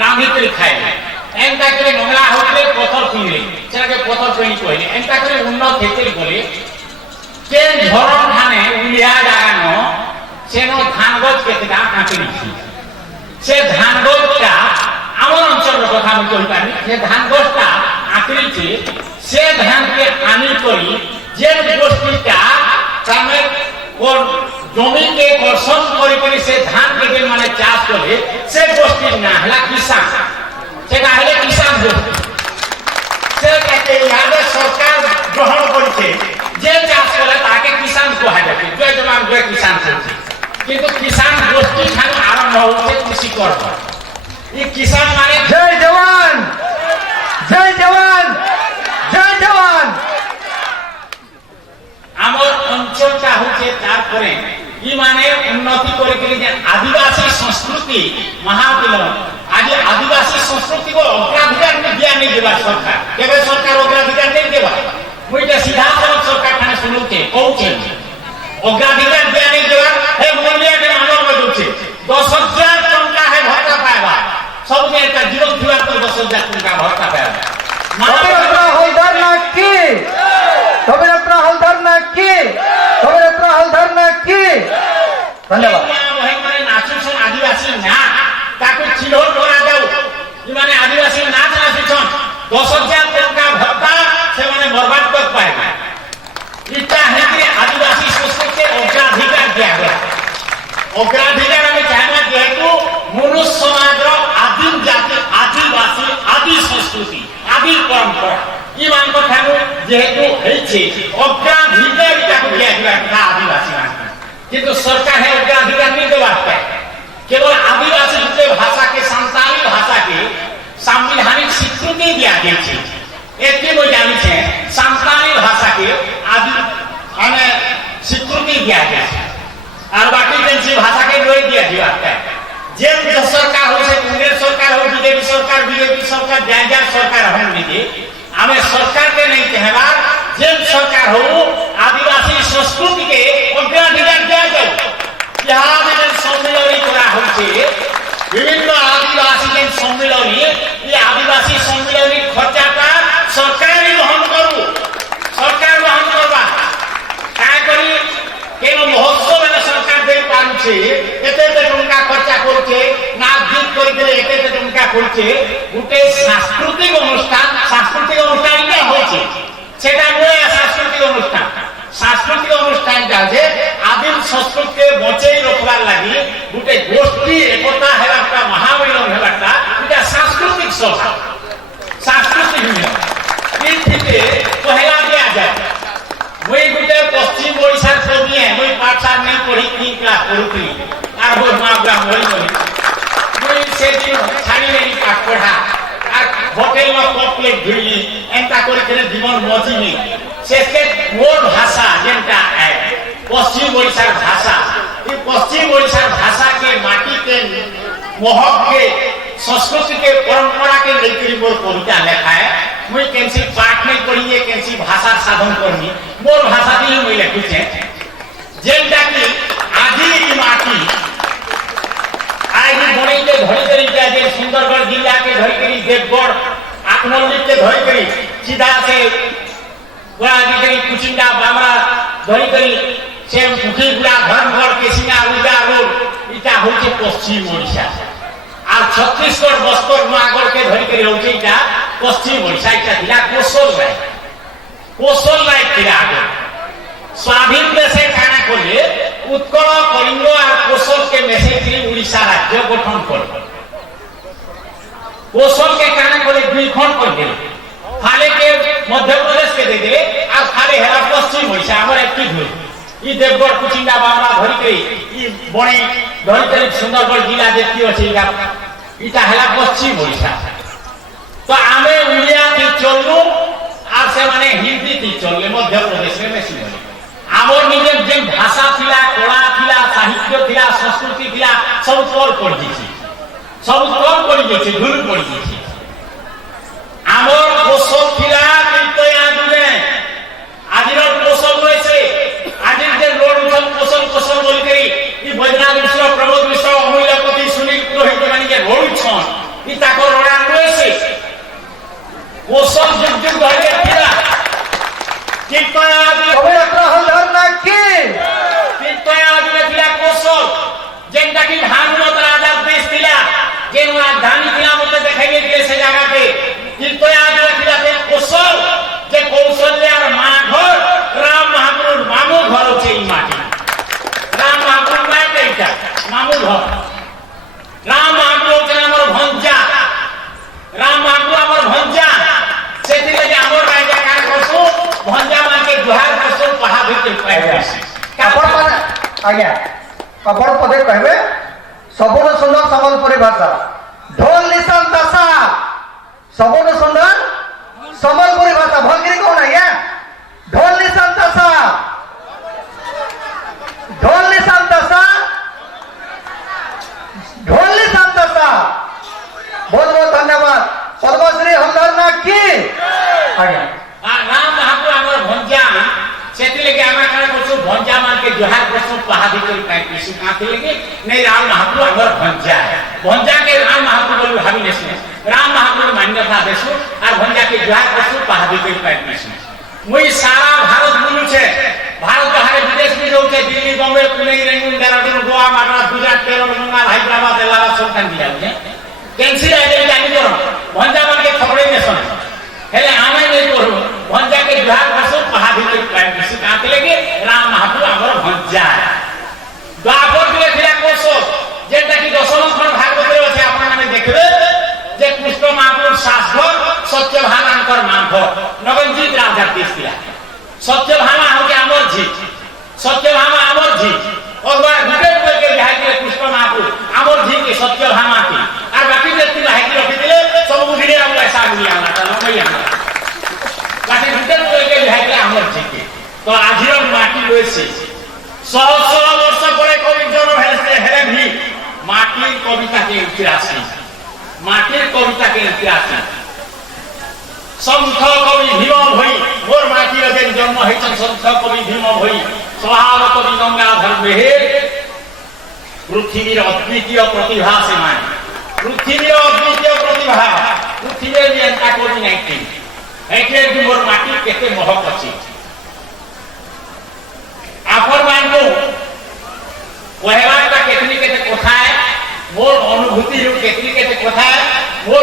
रामी तेल खाइले एंता करे नंगला होते पत्थर किनले सेटाके पत्थर कहि कहले एंता करे उन्नत हेते बोले के झरण ठाने उलिया जागानो सेनो धान गछ केतेटा काटिछि से धान गछटा आमर अंचल कथा हम कहि पारि से धान गछटा आकरिछि से धान के आनी करी जे गोष्ठीटा सामे कोन जमी के कर्षण करी से धान के जे माने चाष करे से गोष्ठी ना हला किसान से कहले किसान गोष्ठी से कहते यादे सरकार ग्रहण करछे जे चाष करे ताके किसान कहा जाय जय जवान जय किसान कहते किंतु किसान गोष्ठी खान आरंभ होते कृषि कर्म ये किसान माने जय जवान जय जवान जय जवान आमर अंचलटा होचे तार परे ई माने उन्नति करे के जे आदिवासी संस्कृति महाविलय आज आदिवासी संस्कृति को अग्राधिकार में दिया नहीं देबा सरकार केबे सरकार अग्राधिकार नहीं देबा मुइटा सीधा सरकार खाने सुनुते कहूचे अग्राधिकार दिया नहीं देबा हे मूल्य के आलो बजुचे 10,000 टका है भत्ता पाएबा सब जे का जीरो दिवा तो 10,000 टका भत्ता पाएबा कविरत्न हलधर नाकी कविरत्न हलधर नाकी कविरत्न हलधर नाकी धन्यवाद वही माने नाचुछन आदिवासी ना ताको चिन्हट करा जाऊ ई माने आदिवासी नाच नाचुछन 10,000 टका भत्ता से माने बर्बाद कर पाएबा इटा है कि आदिवासी संस्कृति के अग्राधिकार दिया गया अग्राधिकार में चाहना जेतु मनुष्य समाज आदिम जाति आदिवासी आदि संस्कृति आदि परंपरा ई मान को थानु जेतु हेछि अग्राधिकार ताको दिया गया आदिवासी किंतु सरकार है अग्राधिकार नहीं देवा केवल आदिवासी के भाषा के संताली भाषा के संवैधानिक स्वीकृति दिया गई है एक के वो जानी है संताली भाषा के आदि माने स्वीकृति दिया गया है और बाकी जैसी भाषा के नहीं दिया गया है जे सरकार हो से कांग्रेस सरकार हो बीजेपी सरकार जायजा सरकार हम नहीं हमें सरकार के नहीं कहवा जे सरकार हो आदिवासी संस्कृति के अग्राधिकार दिया जाए यहाँ में सम्मेलन करा होचे विभिन्न आदिवासी के सम्मेलन ये आदिवासी सम्मेलन खर्चाटा सरकार ही वहन करू सरकार वहन करबा काय करी केनो महोत्सव में सरकार दे पाछे एते टका खर्चा करके नाच गीत करके एते टका करके गुटे सांस्कृतिक अनुष्ठान क्या होचे सेटा नया सांस्कृतिक अनुष्ठान जाजे आदिम संस्कृति के बचाई रखबार लागि गुटे गोष्ठी एकता हेलाटा महामिलन हेलाटा इटा सांस्कृतिक सभा सांस्कृतिक मिलन इथिते पहला दिया जाए मुई गुटे पश्चिम ओडिसा छबी है मुई पाठशाला नहीं पढ़ी 3 क्लास पढ़ुथी आर हो माबरा मोई मुई से दिन छाड़ी नहीं पाठ पढ़ा आर होटल में कपलेट भिड़ी एंता करे जीवन मजी नहीं से मोर भाषा जेंटा है पश्चिम ओडिसा भाषा ये पश्चिम ओडिसा भाषा के माटी के महक के संस्कृति के परंपरा के लेकर मोर कविता लिखा है मुई केंसी पाठ नहीं पढ़िए केंसी भाषा साधन करनी मोर भाषा दी मुई लिखुचे जेंटा की आदि की माटी आज बणी के धरी करी जे सुंदरगढ़ जिला के धरी करी देवगढ़ आत्मनिक के धरी करी सीधा से बड़ा करी कुचिंडा बामरा धरी करी से मुखीपुरा धनगढ़ केसिंगा उदा रोड इटा होचे पश्चिम ओडिशा आ छत्तीसगढ़ बस्तर नयागढ़ के धरी करी होचे इटा पश्चिम ओडिशा इटा जिला कोसल राय थिला आगे स्वाधीन देशे काना कोले उत्कल कलिंग और कोसल के मेसेज उड़ीसा राज्य गठन कर कोसल के काना कोले दुई खंड कर दिले खाले के मध्य प्रदेश के दे दिले और खाले हेला पश्चिम ओडिशा हमर एक्टिव हुई ई देवगढ़ कुचिंडा बामरा धरी करी ई बणी धरी करी सुंदरगढ़ जिला देखती अछि इटा हेला पश्चिम ओडिशा तो आमे उड़िया थी चलनु आ से माने हिंदी थी चलले मध्य प्रदेश में बेसी होले आमर निजे जे भाषा थिला कला थिला साहित्य थिला संस्कृति थिला सब तोड़ पड़ जेछि सब तोड़ पड़ जेछि धूल पड़ जेछि आमर कोसल थिला किंतु आदुने आजिर कोसल रहिसे आजिर जे रोड उठल कोसल बोल करी ई बजना मिश्र प्रमोद मिश्र अमूल्यपति सुनील पुरोहित माने के रोड छन ई ताको रोडा रहिसे कोसल जुग धरे थिला किंतु कविरत्न हलधर नाकी किंतु आदि थिला कोसल जेंटा की भानुमत राजा देश थिला जेन राजधानी थिला मते देखाइए दिले से जगह के किंतु आदि थिला ते कोसल जे कौशल्या माघर राम महापुरुष मामू घर होचे ई माटी राम आज्ञा आपण पदे कहबे सबुन सुंदर संबलपुरी भाषा ढोल निशान तासा सबुन सुंदर संबलपुरी भाषा भलगिरी कौन आज्ञा ढोल निशान तासा ढोल निशान तासा ढोल निशान तासा बहुत बहुत धन्यवाद पद्मश्री हलधर नाग की आज्ञा राम महापुर हमर भंजा सेति लेके आमा काना करछु भंजा मान के जोहार करछु पहाड़ी कर काई पिसु काथे लेके नहीं राम महापुर हमर भंजा के राम महापुर बोली भाबी नेसु राम महापुर मान्यता देसु और भंजा के जोहार करछु पहाड़ी कर काई पिसु मुई सारा भारत बुलु छे भारत बाहर विदेश में रहू छे दिल्ली बॉम्बे पुणे रेंगुन देहरादून गोवा मद्रास गुजरात केरल बंगाल हैदराबाद इलाहाबाद सब कान दिया छे कैंसिल आइले जानी करो भंजा मान के थपड़े नेसन हेले आमे नहीं करू भंजा के जोहार करछु पहाड़ी कर काई पिसु काथे लेके राम महापुर हमर भंजा द्वापर दिले थिला कोसो जेटा कि दशम खंड भागवत रे আছে आपन माने देखबे जे कृष्ण महापुर शासक सत्यभामांकर नाम नगनजीत राजा दिसला सत्यभामा होके अमर जी सत्यभामा अमर जी और वह विकेट करके बिहार के कृष्ण महापुर अमर जी के सत्यभामा की और बाकी व्यक्ति रह के रखी दिले सब बुझिले हम ऐसा बुझिया ना त लमई हम बाकी विकेट करके बिहार के अमर जी के तो आजीवन माटी होइसे 100 वर्ष परे कवि जन्म हेले भी माटिर कविता के इतिहास माटिर कविता के इतिहास संत कवि भीम भई मोर माटिर जेन जन्म हैछन संत कवि भीम भई स्वभाव कवि गंगाधर मेहेर पृथ्वीर अद्वितीय प्रतिभा से मान पृथ्वीर अद्वितीय प्रतिभा पृथ्वीर में एंता कोई नहीं एके कि मोर माटी केते महक अछि आपन मानबो कहवाटा केतनी केते कथा है मोर अनुभूति रु केतनी केते कथा है मोर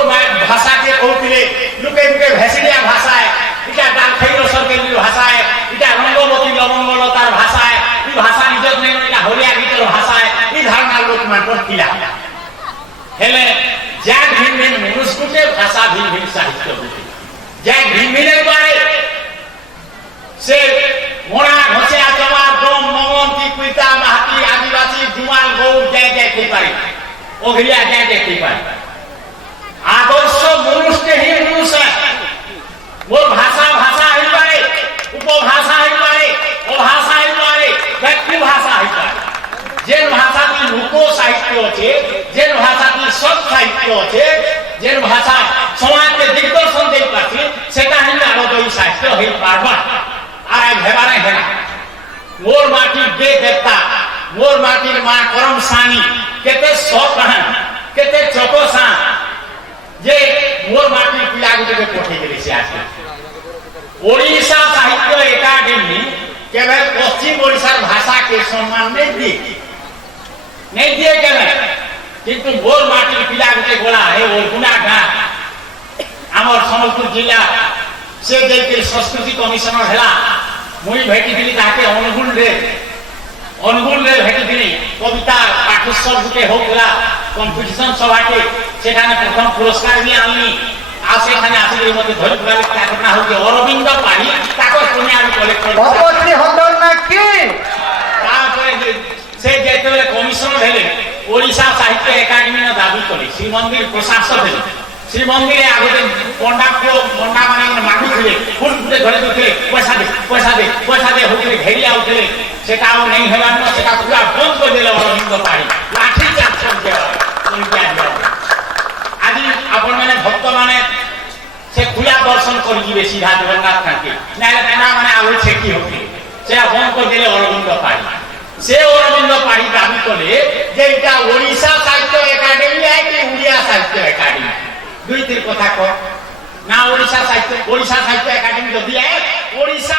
भाषा के कहतिले लुके लुके भेसिडिया भाषा है इटा डालखैरो सरकेली भाषा है इटा रंगवती लवंगलतार भाषा है ई भाषा निजत नहीं इटा होलिया गीतर भाषा है ई धारणा लोक मान किला हेले जाग भिन्न भिन्न मनुष्य भाषा भिन्न भिन्न साहित्य होते जाग भिन्न भिन्न बारे से मोना घोषिया जवार डोम ममंती कुइता महाती आदिवासी जुमाल गौर जय जय कही पारे ओघरिया जय जय कही पारे आदर्श मनुष्य ही मनुष्य मोर भाषा भाषा ही पारे उपभाषा ही पारे अभाषा ही पारे व्यक्ति भाषा ही पारे जेन भाषा की लोक साहित्य अच्छे जेन भाषा की सब साहित्य अच्छे जेन भाषा समाज के दिग्दर्शन दे पाछी सेटा ही आलोदयी साहित्य ही पारबा आय भेबारे हेना मोर माटी दे देता मोर माटी मा करम सानी केते सब रहन केते चकोसा जे मोर माटी पिला गुटे कोठी गेली से आज ओडिशा साहित्य एकेडमी केवल पश्चिम ओडिशा भाषा के सम्मान नहीं दिए केवल किंतु मोर माटी पिला गुटे गोला है और गुनागा हमर सम्बलपुर जिला से जे संस्कृति कमिशनर हैला मुई भेटी दिली ताके अनुगुण रे भेटी दिली कविता पाठोत्सव गुटे होगला कंपटीशन सभा के सेखाने प्रथम पुरस्कार भी आनली आ सेखाने आसी मते धरि पुरा घटना हो के अरविंद पाड़ी ताको पुण्य आमी कलेक्ट कर पद्मश्री हलधर नाग की तापरे से जेतेले कमिशनर हेले ओडिशा साहित्य एकेडमी न दाबी कले श्री मंदिर प्रशासक हेले श्री मंदिर आगते पंडा को पंडा माने माटी थे फुल फुटे घरे देते पैसा दे होते घेरिया उठले सेटा नहीं हेबा न सेटा पूरा बंद कर देले अरविंद पाड़ी लाठी चार्ज कर दिया आज आपण माने भक्त माने से खुला दर्शन कर जीवे सीधा जगन्नाथ के नाले पेना माने आवे छेकी होते से बंद कर देले अरविंद पाड़ी से अरविंद पाड़ी दाबी कले जे इटा ओडिशा साहित्य एकेडमी है कि उड़िया साहित्य एकेडमी दुई तीन कथा को ना ओडिशा साहित्य एकेडमी जदि है ओडिशा